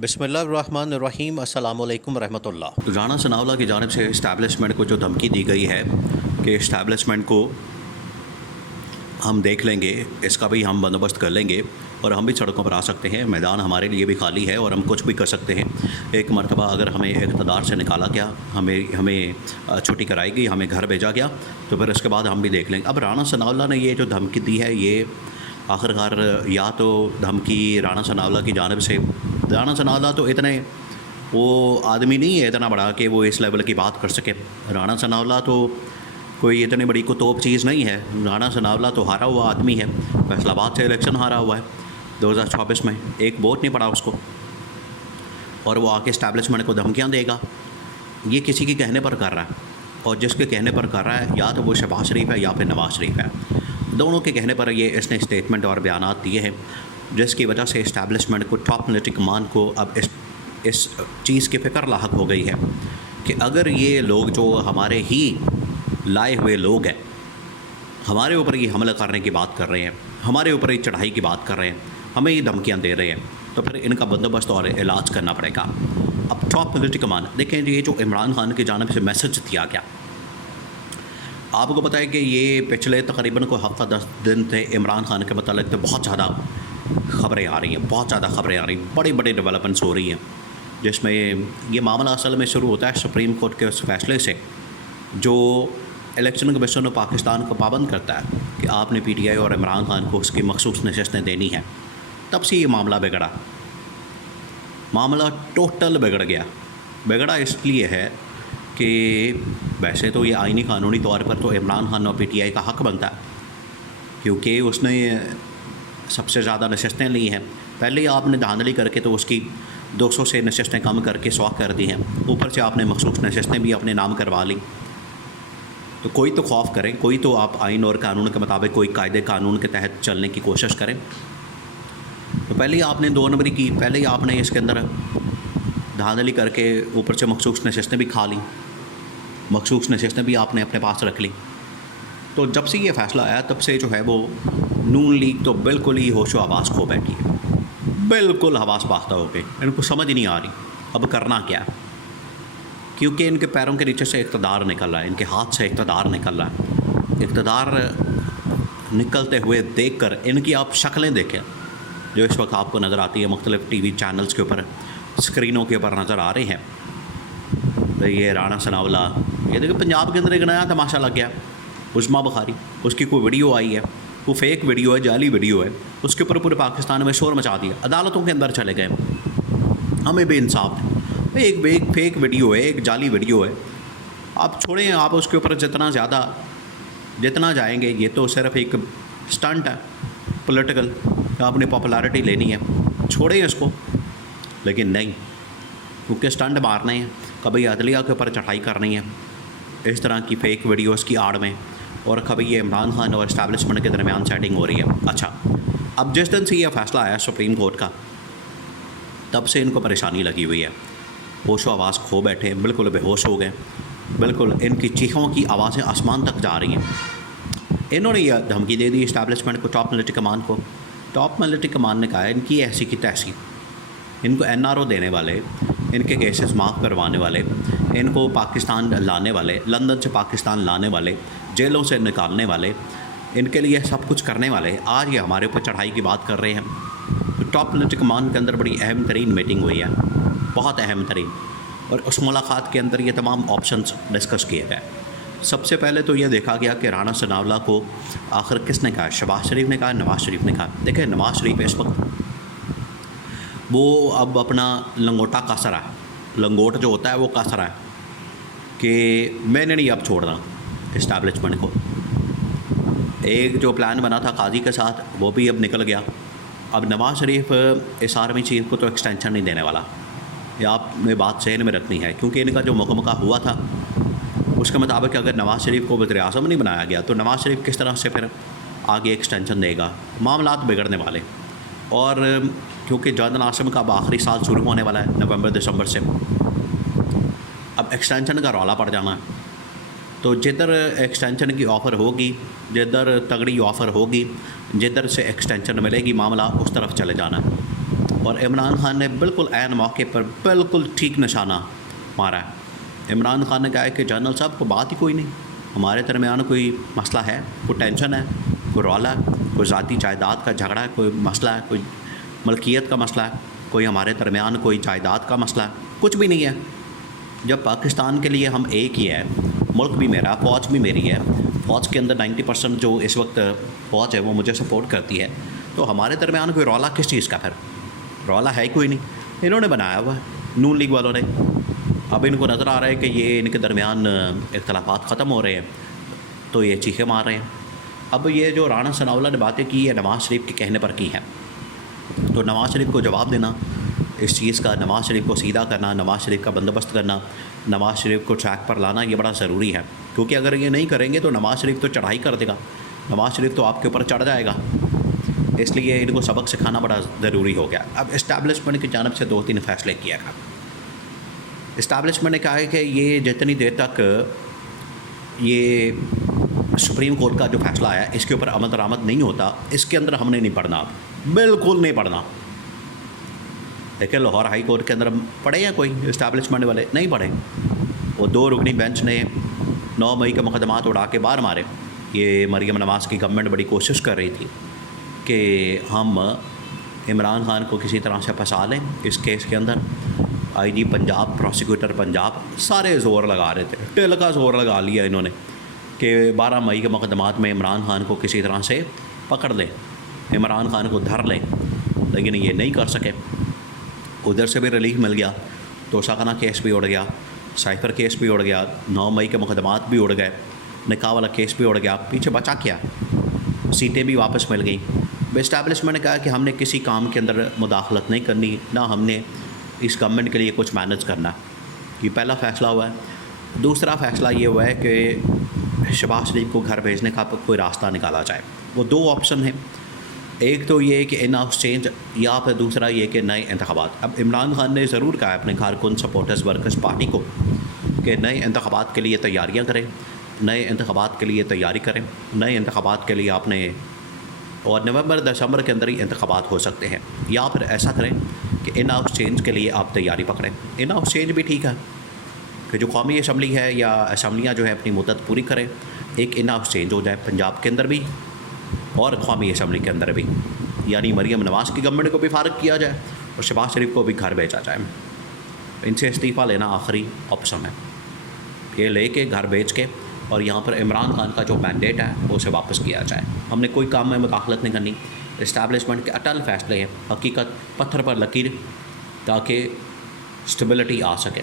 बिस्मिल्लाहिर्रहमानिर्रहीम अस्सलामुअलैकुम रहमतुल्लाह। राना सनाउल्लाह की जानिब से इस्टेब्लिशमेंट को जो धमकी दी गई है कि इस्टेब्लिशमेंट को हम देख लेंगे, इसका भी हम बंदोबस्त कर लेंगे और हम भी सड़कों पर आ सकते हैं, मैदान हमारे लिए भी खाली है और हम कुछ भी कर सकते हैं। एक मरतबा अगर हमें इक़्तिदार से निकाला गया, हमें छुट्टी कराई गई, हमें घर भेजा गया, तो फिर उसके बाद हम भी देख लेंगे। अब राना सनाउल्लाह ने ये जो धमकी दी है, ये आखिरकार या तो धमकी राना सनाउल्लाह की जानिब से, राना सनाउल्लाह तो इतने वो आदमी नहीं है इतना बड़ा कि वो इस लेवल की बात कर सके। राना सनाउल्लाह तो कोई इतनी बड़ी को तोप चीज़ नहीं है। राना सनाउल्लाह तो हारा हुआ आदमी है, फैसलाबाद से इलेक्शन हारा हुआ है 2024 में, एक वोट नहीं पड़ा उसको, और वो आके इस्टेब्लिशमेंट को धमकियाँ देगा। ये किसी के कहने पर कर रहा है, और जिसके कहने पर कर रहा है या तो वो शहबाज शरीफ है या फिर नवाज़ शरीफ है। दोनों के कहने पर ये इसने स्टेटमेंट और बयानात दिए हैं, जिसकी वजह से इस्टेब्लिशमेंट को, टॉप मिलिट्री कमान को अब इस चीज़ की फ़िक्र लाहक हो गई है कि अगर ये लोग जो हमारे ही लाए हुए लोग हैं, हमारे ऊपर ये हमला करने की बात कर रहे हैं, हमारे ऊपर ये चढ़ाई की बात कर रहे हैं, हमें ये धमकियाँ दे रहे हैं, तो फिर इनका बंदोबस्त और इलाज करना पड़ेगा। अब टॉप मिलिट्री कमान देखें, ये जो इमरान खान की जानिब से मैसेज दिया गया, आपको पता है कि ये पिछले तकरीबन को हफ़्ता 10 दिन थे इमरान खान के मतलब, तो बहुत ज़्यादा ख़बरें आ रही हैं, बहुत ज़्यादा ख़बरें आ रही हैं, बड़ी बड़ी डेवलपमेंट्स हो रही हैं, जिसमें ये मामला असल में शुरू होता है सुप्रीम कोर्ट के उस फैसले से जो इलेक्शन कमीशन ऑफ पाकिस्तान को पाबंद करता है कि आपने PTI और इमरान खान को उसकी मखसूस नशस्तें देनी हैं। तब से ये मामला बिगड़ा, मामला टोटल बिगड़ गया। बिगड़ा इसलिए है कि वैसे तो ये आईनी कानूनी तौर पर तो इमरान खान और PTI का हक़ बनता है, क्योंकि उसने सबसे ज़्यादा नशस्तें ली हैं। पहले ही आपने धांधली करके तो उसकी 200 से नशस्तें कम करके 100 कर दी हैं, ऊपर से आपने मखसूस नशस्तें भी अपने नाम करवा ली। तो कोई तो खौफ करें, कोई तो आप आइन और कानून के मुताबिक कोई कायदे कानून के तहत चलने की कोशिश करें। तो पहले ही आपने 2 नंबरी की, पहले ही आपने इसके अंदर धांधली करके ऊपर से मखसूस नशस्तें भी खा ली, मखसूस नशस्तें भी आपने अपने पास रख ली। तो जब से ये फ़ैसला आया तब से जो है वो नून लीग तो बिल्कुल ही होशो हवास खो बैठी है, बिल्कुल हवास बाख्ता हो गई। इनको समझ नहीं आ रही अब करना क्या है, क्योंकि इनके पैरों के नीचे से इक़्तिदार निकल रहा है, इनके हाथ से इक़्तिदार निकल रहा है। इक़्तिदार निकलते हुए देखकर इनकी आप शक्लें देखें जो इस वक्त आपको नज़र आती है मुख्तलिफ़ TV चैनल्स के ऊपर, स्क्रीनों के ऊपर नज़र आ रहे हैं। तो ये राना सनाउल्लाह, ये देखिए पंजाब के अंदर एक नया तमाशा लग गया, उस्मा बुखारी, उसकी कोई वीडियो आई है, वो फेक वीडियो है, जाली वीडियो है, उसके ऊपर पूरे पाकिस्तान में शोर मचा दिया, अदालतों के अंदर चले गए। हमें बेइंसाफ़, एक फेक वीडियो है, एक जाली वीडियो है, आप छोड़ें, आप उसके ऊपर जितना जाएंगे, ये तो सिर्फ एक स्टंट है पॉलिटिकल, आपने पॉपुलैरिटी लेनी है, छोड़ें इसको। लेकिन नहीं, क्योंकि स्टंट मारने हैं, कभी अदलिया के ऊपर चढ़ाई करनी है इस तरह की फ़ेक वीडियोस की आड़ में, और कभी ये इमरान खान और इस्टेब्लिशमेंट के दरमियान सेटिंग हो रही है। अच्छा, अब जिस दिन से ये फ़ैसला आया सुप्रीम कोर्ट का, तब से इनको परेशानी लगी हुई है, होशो आवाज़ खो बैठे हैं, बिल्कुल बेहोश हो गए, बिल्कुल इनकी चीखों की आवाज़ें आसमान तक जा रही हैं। इन्होंने यह धमकी दे दी इस्टेब्लिशमेंट को, टॉप मिलिट्री कमान को। टॉप मिलिट्री कमान ने कहा इनकी ऐसी की तैसी, इनको NRO देने वाले, इनके केसेस माफ़ करवाने वाले, इनको पाकिस्तान लाने वाले, लंदन से पाकिस्तान लाने वाले, जेलों से निकालने वाले, इनके लिए सब कुछ करने वाले, आज ये हमारे ऊपर चढ़ाई की बात कर रहे हैं। तो टॉप मिलिट्री कमान के अंदर बड़ी अहम तरीन मीटिंग हुई है, बहुत अहम तरीन, और उस मुलाकात के अंदर ये तमाम ऑप्शंस डिस्कस किए गए। सबसे पहले तो ये देखा गया कि राना सनाउल्लाह को आखिर किसने कहा, शहबाज शरीफ ने कहा, नवाज़ शरीफ ने कहा। देखें, नवाज़ शरीफ इस वक्त वो अब अपना लंगोटा कस रहा है, लंगोट जो होता है वो कस रहा है कि मैंने नहीं अब छोड़ना इस्टेब्लिशमेंट को। एक जो प्लान बना था काजी के साथ, वो भी अब निकल गया। अब नवाज़ शरीफ इस आर्मी चीफ को तो एक्सटेंशन नहीं देने वाला, ये आपने बात सहन में रखनी है, क्योंकि इनका जो मुकम्मल हुआ था उसके मुताबिक अगर नवाज़ शरीफ को वज़ीर आज़म नहीं बनाया गया तो नवाज़ शरीफ किस तरह से फिर आगे एक्सटेंशन देगा, मामलात बिगड़ने वाले। और क्योंकि जर्नल आसिम का अब आखिरी साल शुरू होने वाला है नवंबर दिसंबर से, अब एक्सटेंशन का रौला पड़ जाना है, तो जिधर एक्सटेंशन की ऑफ़र होगी, जिधर तगड़ी ऑफ़र होगी, जिधर से एक्सटेंशन मिलेगी, मामला उस तरफ चले जाना है। और इमरान खान ने बिल्कुल ऐन मौके पर बिल्कुल ठीक निशाना मारा है। इमरान खान ने कहा है कि जनरल साहब को बात ही कोई नहीं, हमारे दरमियान कोई मसला है, कोई टेंशन है, कोई रौला है, कोई ज़ाती जायदाद का झगड़ा है, कोई मसला है, कोई मलकियत का मसला है, कोई हमारे दरमियान कोई जायदाद का मसला है, कुछ भी नहीं है। जब पाकिस्तान के लिए हम एक ही है, मुल्क भी मेरा, फ़ौज भी मेरी है, फ़ौज के अंदर 90% जो इस वक्त फ़ौज है वो मुझे सपोर्ट करती है, तो हमारे दरमियान कोई रौला किस चीज़ का? फिर रौला है ही कोई नहीं, इन्होंने बनाया हुआ है नून लीग वालों ने। अब इनको नज़र आ रहा है कि ये इनके दरमियान इख्तलाफात ख़त्म हो रहे हैं, तो ये चीखें मार रहे हैं। अब ये जो राना सनाउल्लाह ने बातें की है नवाज़ शरीफ के कहने पर की है, तो नवाज़ शरीफ को जवाब देना इस चीज़ का, नवाज़ शरीफ को सीधा करना, नवाज़ शरीफ का बंदोबस्त करना, नवाज़ शरीफ को ट्रैक पर लाना, ये बड़ा ज़रूरी है। क्योंकि अगर ये नहीं करेंगे तो नवाज़ शरीफ तो चढ़ाई कर देगा, नवाज़ शरीफ तो आपके ऊपर चढ़ जाएगा। इसलिए इनको सबक सिखाना बड़ा ज़रूरी हो गया। अब इस्टेब्लिशमेंट की जानिब से 2-3 फ़ैसले किया गया। इस्टेब्लिशमेंट ने कहा है कि ये जितनी देर तक ये सुप्रीम कोर्ट का जो फ़ैसला आया इसके ऊपर अमल दरामद नहीं होता, इसके अंदर हमने नहीं पढ़ना, बिल्कुल नहीं पढ़ना। लेकिन लाहौर हाई कोर्ट के अंदर पढ़े हैं कोई इस्टेब्लिशमेंट वाले? नहीं पढ़े। वो 2 रुकनी बेंच ने 9 मई के मुकदमात उड़ा के बाहर मारे। ये मरीम नवाज़ की गवर्नमेंट बड़ी कोशिश कर रही थी कि हम इमरान खान को किसी तरह से फंसा लें इस केस के अंदर। आईजी पंजाब, प्रोसिक्यूटर पंजाब सारे ज़ोर लगा रहे थे, टिल का ज़ोर लगा लिया इन्होंने कि 12 मई के मुकदमात में इमरान खान को किसी तरह से पकड़ लें, इमरान खान को धर लें, लेकिन ये नहीं कर सके। उधर से भी रिलीफ मिल गया, तोशाखाना केस भी उड़ गया, साइफर केस भी उड़ गया, 9 मई के मुकदमात भी उड़ गए, निकाह वाला केस भी उड़ गया। पीछे बचा क्या? सीटें भी वापस मिल गई। इस्टेब्लिशमेंट ने कहा कि हमने किसी काम के अंदर मुदाखलत नहीं करनी, ना हमने इस गवर्नमेंट के लिए कुछ मैनेज करना। ये पहला फ़ैसला हुआ है। दूसरा फ़ैसला ये हुआ है कि शहबाज शरीफ को घर भेजने का कोई रास्ता निकाला जाए। वो 2 ऑप्शन हैं, एक तो ये कि इन हाउस चेंज, या फिर दूसरा ये कि नए इंतखाबात। अब इमरान खान ने ज़रूर कहा है अपने कारकुन सपोर्टर्स वर्कर्स पार्टी को कि नए इंतखाबात के लिए तैयारियां करें, नए इंतखाबात के लिए तैयारी करें, नए इंतखाबात के लिए आपने, और नवंबर-दिसंबर के अंदर ही इंतखाबात हो सकते हैं। या फिर ऐसा करें कि इन हाउस चेंज के लिए आप तैयारी पकड़ें। इन हाउस चेंज भी ठीक है कि जो कौमी असम्बली है या असम्बलियाँ जो है अपनी मुद्दत पूरी करें, एक इन हाउस चेंज हो जाए पंजाब के अंदर भी और कौमी असम्बली के अंदर भी, यानी मरीम नवाज़ की गवर्नमेंट को भी फारग किया जाए और शहबाज शरीफ को भी घर भेजा जाए। इनसे इस्तीफ़ा लेना आखिरी ऑप्शन है, ये लेके घर भेज के और यहाँ पर इमरान खान का जो मैंडेट है वो उसे वापस किया जाए। हमने कोई काम में मुदाखलत नहीं करनी। इस्टेब्लिशमेंट के अटल फैसले हैं, हकीकत पत्थर पर लकीर, ताकि स्टेबिलिटी आ सके।